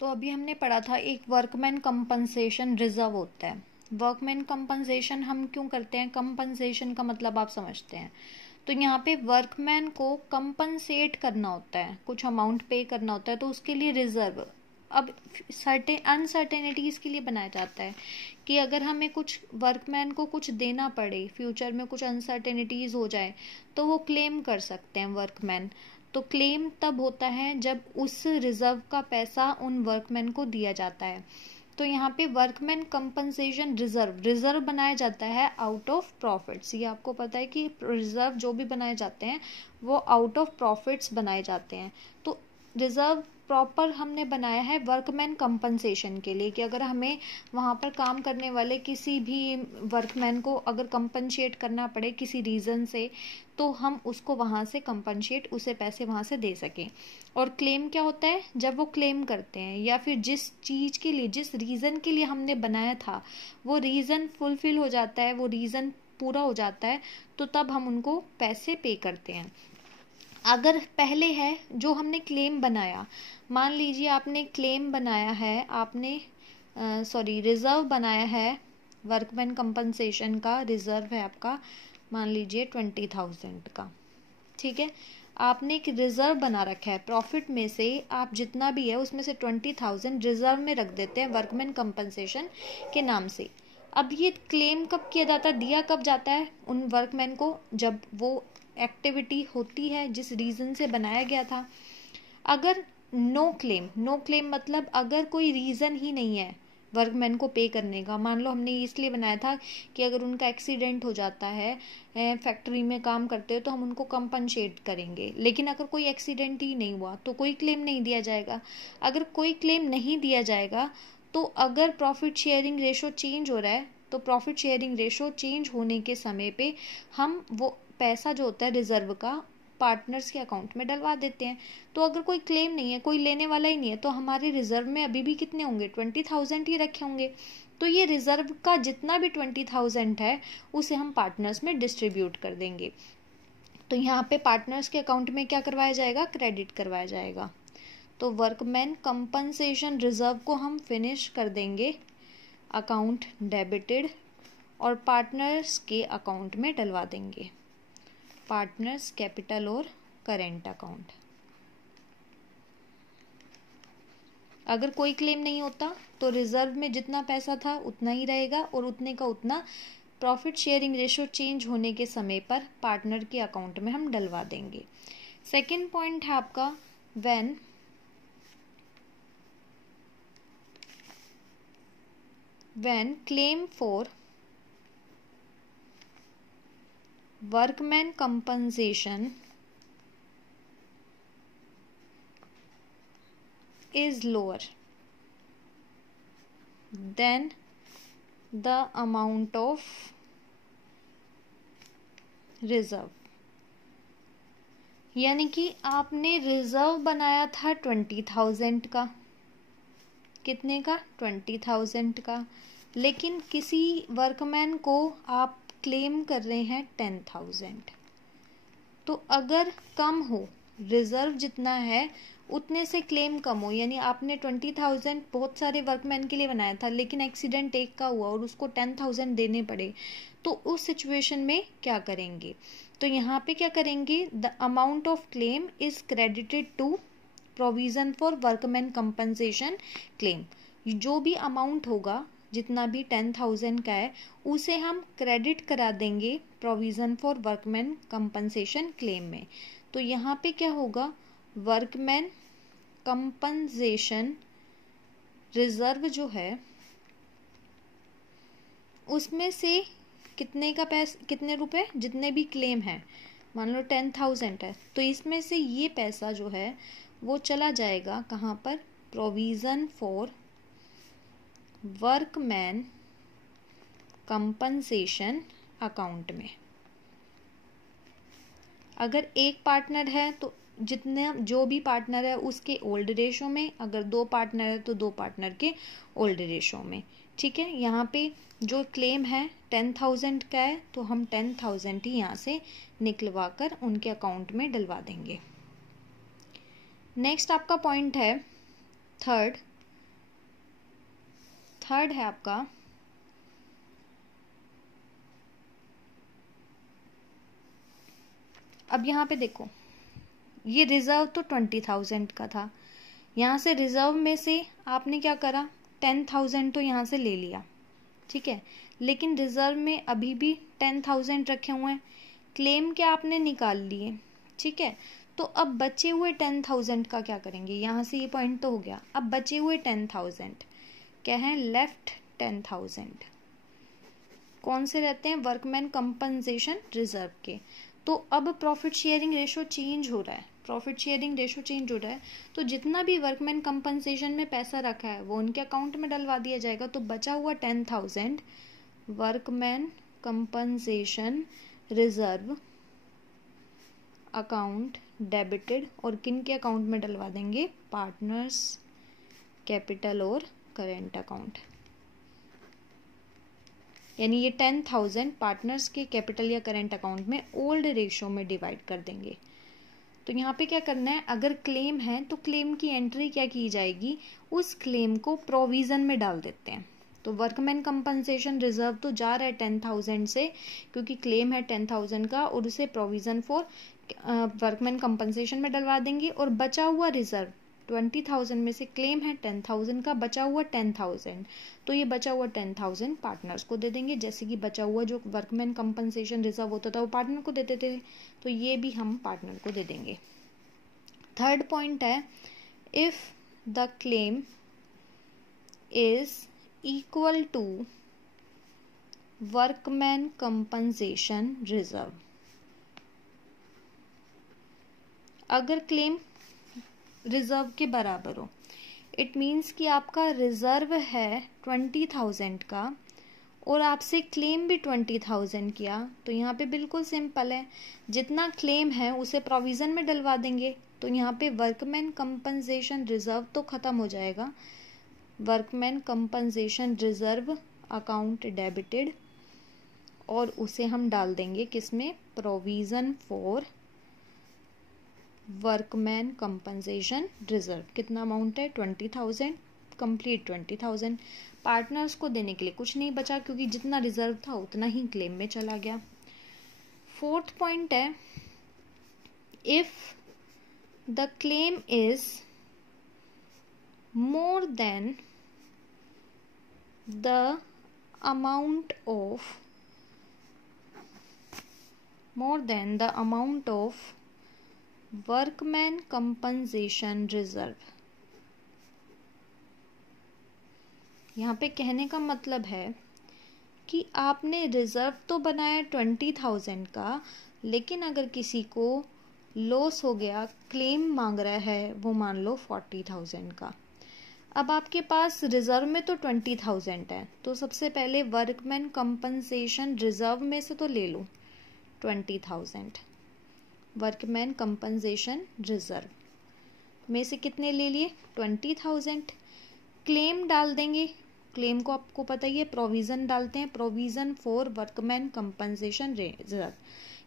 तो अभी हमने पढ़ा था एक वर्कमैन कंपनसेशन रिजर्व होता है। वर्कमैन कंपनसेशन हम क्यों करते हैं, कंपनसेशन का मतलब आप समझते हैं। तो यहाँ पे वर्कमैन को कंपनसेट करना होता है, कुछ अमाउंट पे करना होता है, तो उसके लिए रिजर्व अब सर्टेन अनसर्टेनिटीज के लिए बनाया जाता है कि अगर हमें कुछ वर्कमैन को कुछ देना पड़े, फ्यूचर में कुछ अनसर्टेनिटीज हो जाए, तो वो क्लेम कर सकते हैं वर्कमैन। तो क्लेम तब होता है जब उस रिजर्व का पैसा उन वर्कमैन को दिया जाता है। तो यहाँ पे वर्कमैन कंपनसेशन रिजर्व बनाया जाता है आउट ऑफ प्रॉफिट्स। ये आपको पता है कि रिजर्व जो भी बनाए जाते हैं वो आउट ऑफ प्रॉफिट्स बनाए जाते हैं। तो रिजर्व प्रॉपर हमने बनाया है वर्कमैन कंपनसेशन के लिए कि अगर हमें वहाँ पर काम करने वाले किसी भी वर्कमैन को अगर कंपनसेट करना पड़े किसी रीज़न से, तो हम उसको वहाँ से कंपनसेट, उसे पैसे वहाँ से दे सकें। और क्लेम क्या होता है, जब वो क्लेम करते हैं या फिर जिस चीज़ के लिए, जिस रीज़न के लिए हमने बनाया था वो रीज़न फुलफिल हो जाता है, वो रीज़न पूरा हो जाता है, तो तब हम उनको पैसे पे करते हैं। अगर पहले है जो हमने क्लेम बनाया, मान लीजिए आपने क्लेम बनाया है, आपने रिजर्व बनाया है, वर्कमैन कंपनसेशन का रिजर्व है आपका, मान लीजिए 20,000 का, ठीक है। आपने एक रिजर्व बना रखा है, प्रॉफिट में से आप जितना भी है उसमें से 20,000 रिजर्व में रख देते हैं वर्कमैन कंपनसेशन के नाम से। अब ये क्लेम कब किया जाता है, दिया कब जाता है उन वर्कमैन को, जब वो एक्टिविटी होती है जिस रीज़न से बनाया गया था। अगर नो क्लेम मतलब अगर कोई रीज़न ही नहीं है वर्कमैन को पे करने का, मान लो हमने इसलिए बनाया था कि अगर उनका एक्सीडेंट हो जाता है, फैक्ट्री में काम करते हो, तो हम उनको कंपनसेट करेंगे, लेकिन अगर कोई एक्सीडेंट ही नहीं हुआ तो कोई क्लेम नहीं दिया जाएगा। अगर कोई क्लेम नहीं दिया जाएगा तो अगर प्रॉफिट शेयरिंग रेशो चेंज हो रहा है, तो प्रॉफिट शेयरिंग रेशो चेंज होने के समय पे हम वो पैसा जो होता है रिजर्व का पार्टनर्स के अकाउंट में डलवा देते हैं। तो अगर कोई क्लेम नहीं है, कोई लेने वाला ही नहीं है, तो हमारे रिजर्व में अभी भी कितने होंगे, 20,000 ही रखे होंगे। तो ये रिजर्व का जितना भी 20,000 है उसे हम पार्टनर्स में डिस्ट्रीब्यूट कर देंगे। तो यहाँ पे पार्टनर्स के अकाउंट में क्या करवाया जाएगा, क्रेडिट करवाया जाएगा। तो वर्कमैन कंपनसेशन रिजर्व को हम फिनिश कर देंगे अकाउंट डेबिटेड और पार्टनर्स के अकाउंट में डलवा देंगे, पार्टनर्स कैपिटल और करेंट अकाउंट। अगर कोई क्लेम नहीं होता तो रिजर्व में जितना पैसा था उतना ही रहेगा और उतने का उतना प्रॉफिट शेयरिंग रेशो चेंज होने के समय पर पार्टनर के अकाउंट में हम डलवा देंगे। सेकंड पॉइंट है आपका when claim for workman compensation is lower than the amount of reserve, यानी कि आपने रिजर्व बनाया था 20,000 का, कितने का, 20,000 का, लेकिन किसी वर्कमैन को आप क्लेम कर रहे हैं 10,000। तो अगर कम हो, रिजर्व जितना है उतने से क्लेम कम हो, यानी आपने 20,000 बहुत सारे वर्कमैन के लिए बनाया था लेकिन एक्सीडेंट एक का हुआ और उसको 10,000 देने पड़े, तो उस सिचुएशन में क्या करेंगे, तो यहाँ पे क्या करेंगे, the amount of claim is credited to provision for workman compensation claim. जो भी अमाउंट होगा, जितना भी 10,000 का है, उसे हम क्रेडिट करा देंगे provision for workman compensation claim में। तो यहाँ पे क्या होगा, वर्कमैन कंपनसेशन रिजर्व जो है उसमें से कितने का पैसा, कितने रुपए, जितने भी क्लेम है, मान लो 10,000 है, तो इसमें से ये पैसा जो है वो चला जाएगा कहाँ पर, provision for workman compensation account में। अगर एक पार्टनर है तो जितने जो भी पार्टनर है उसके ओल्ड रेशो में, अगर दो पार्टनर है तो दो पार्टनर के ओल्ड रेशो में, ठीक है। यहाँ पे जो क्लेम है 10,000 का है तो हम 10,000 ही यहाँ से निकलवा कर उनके अकाउंट में डलवा देंगे। नेक्स्ट आपका पॉइंट है थर्ड, थर्ड है आपका अब यहाँ पे देखो, ये रिजर्व तो 20,000 का था, यहाँ से रिजर्व में से आपने क्या करा, 10,000 तो यहाँ से ले लिया, ठीक है, लेकिन रिजर्व में अभी भी 10,000 रखे हुए हैं, क्लेम क्या आपने निकाल लिए, ठीक है। तो अब बचे हुए 10,000 का क्या करेंगे, यहाँ से ये पॉइंट तो हो गया, अब बचे हुए 10,000 क्या है, लेफ्ट 10,000 कौन से रहते हैं, वर्कमैन कंपनसेशन रिजर्व के। तो अब प्रॉफिट शेयरिंग रेशो चेंज हो रहा है, प्रॉफिट शेयरिंग रेशो चेंज हो रहा है, तो जितना भी वर्कमैन कंपनसेशन में पैसा रखा है वो उनके अकाउंट में डलवा दिया जाएगा। तो बचा हुआ 10,000 workman compensation reserve account debited, और किन के अकाउंट में डलवा देंगे, पार्टनर्स कैपिटल और करेंट अकाउंट। यानी ये 10,000 पार्टनर्स के कैपिटल या करेंट अकाउंट में ओल्ड रेशो में डिवाइड कर देंगे। तो यहाँ पे क्या करना है, अगर क्लेम है तो क्लेम की एंट्री क्या की जाएगी, उस क्लेम को प्रोविजन में डाल देते हैं। तो वर्कमैन कंपनसेशन रिजर्व तो जा रहा है 10,000 से, क्योंकि क्लेम है 10,000 का, और उसे प्रोविजन फॉर वर्कमैन कंपनसेशन में डलवा देंगे। और बचा हुआ रिजर्व 20,000 में से क्लेम है 10,000 का, बचा हुआ 10,000, तो ये बचा हुआ 10,000 पार्टनर्स को दे देंगे। जैसे कि बचा हुआ जो वर्कमैन कंपनसेशन रिजर्व होता था वो पार्टनर को देते थे, तो ये भी हम पार्टनर को दे देंगे। थर्ड पॉइंट है, if the claim is equal to workman compensation reserve. अगर क्लेम रिजर्व के बराबर हो, इट मीन्स कि आपका रिजर्व है 20,000 का और आपसे क्लेम भी 20,000 किया, तो यहाँ पे बिल्कुल सिंपल है, जितना क्लेम है उसे प्रोविजन में डलवा देंगे। तो यहाँ पे वर्कमैन कंपनसेशन रिजर्व तो खत्म हो जाएगा, workman compensation reserve account debited, और उसे हम डाल देंगे किसमें, provision for workman compensation reserve. कितना अमाउंट है, 20,000, कंप्लीट 20,000। पार्टनर्स को देने के लिए कुछ नहीं बचा, क्योंकि जितना रिजर्व था उतना ही क्लेम में चला गया। फोर्थ पॉइंट है, if the claim is more than the amount of workman compensation reserve. यहाँ पे कहने का मतलब है कि आपने रिजर्व तो बनाया 20,000 का, लेकिन अगर किसी को लॉस हो गया, क्लेम मांग रहा है वो मान लो 40,000 का, अब आपके पास रिजर्व में तो 20,000 है, तो सबसे पहले वर्कमैन कंपनसेशन रिजर्व में से तो ले लो 20,000, वर्कमैन कंपनसेशन रिजर्व में से कितने ले लिए, 20,000। क्लेम डाल देंगे, क्लेम को आपको पता ही है प्रोविजन डालते हैं, provision for workman compensation reserve.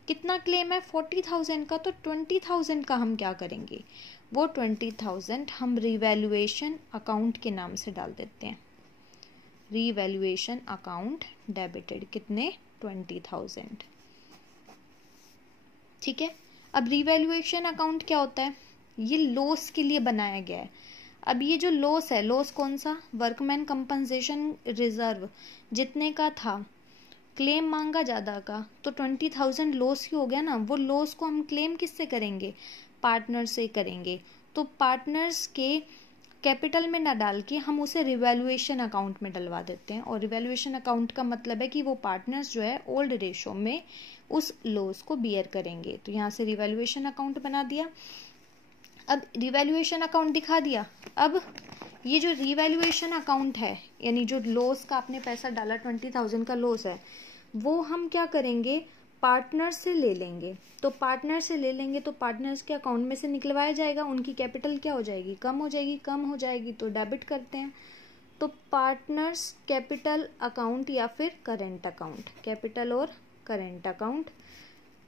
कितना क्लेम है, 40,000 का, तो 20,000 का हम क्या करेंगे, वो 20,000 हम रिवैल्यूएशन अकाउंट के नाम से डाल देते हैं, रिवैल्यूएशन अकाउंट डेबिटेड, कितने, 20,000, ठीक है। अब रिवैल्यूएशन अकाउंट क्या होता है, ये लॉस के लिए बनाया गया है। अब ये जो लॉस है, लॉस कौन सा, वर्कमैन कंपनसेशन रिजर्व जितने का था, क्लेम मांगा ज्यादा का, तो 20,000 लॉस ही हो गया ना। वो लॉस को हम क्लेम किससे करेंगे, पार्टनर से करेंगे। तो पार्टनर्स के कैपिटल में ना डाल के हम उसे रिवैल्यूएशन अकाउंट में डलवा देते हैं, और रिवैल्यूएशन अकाउंट का मतलब है कि वो पार्टनर्स जो है ओल्ड रेशो में उस लॉस को बियर करेंगे। तो यहाँ से रिवैल्यूएशन अकाउंट बना दिया। अब रिवैल्यूएशन अकाउंट दिखा दिया। अब ये जो रिवैल्यूएशन अकाउंट है, यानी जो लॉस का आपने पैसा डाला 20,000 का लॉस है, वो हम क्या करेंगे, पार्टनर से ले लेंगे। तो पार्टनर से ले लेंगे तो पार्टनर्स के अकाउंट में से निकलवाया जाएगा, उनकी कैपिटल क्या हो जाएगी, कम हो जाएगी, कम हो जाएगी तो डेबिट करते हैं। तो पार्टनर्स कैपिटल अकाउंट या फिर करेंट अकाउंट, कैपिटल और करेंट अकाउंट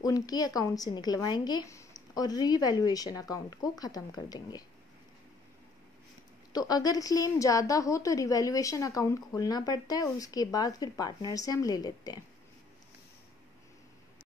उनके अकाउंट से निकलवाएंगे और रिवैल्यूएशन अकाउंट को खत्म कर देंगे। तो अगर क्लेम ज़्यादा हो तो रिवैल्यूएशन अकाउंट खोलना पड़ता है और उसके बाद फिर पार्टनर से हम ले लेते हैं।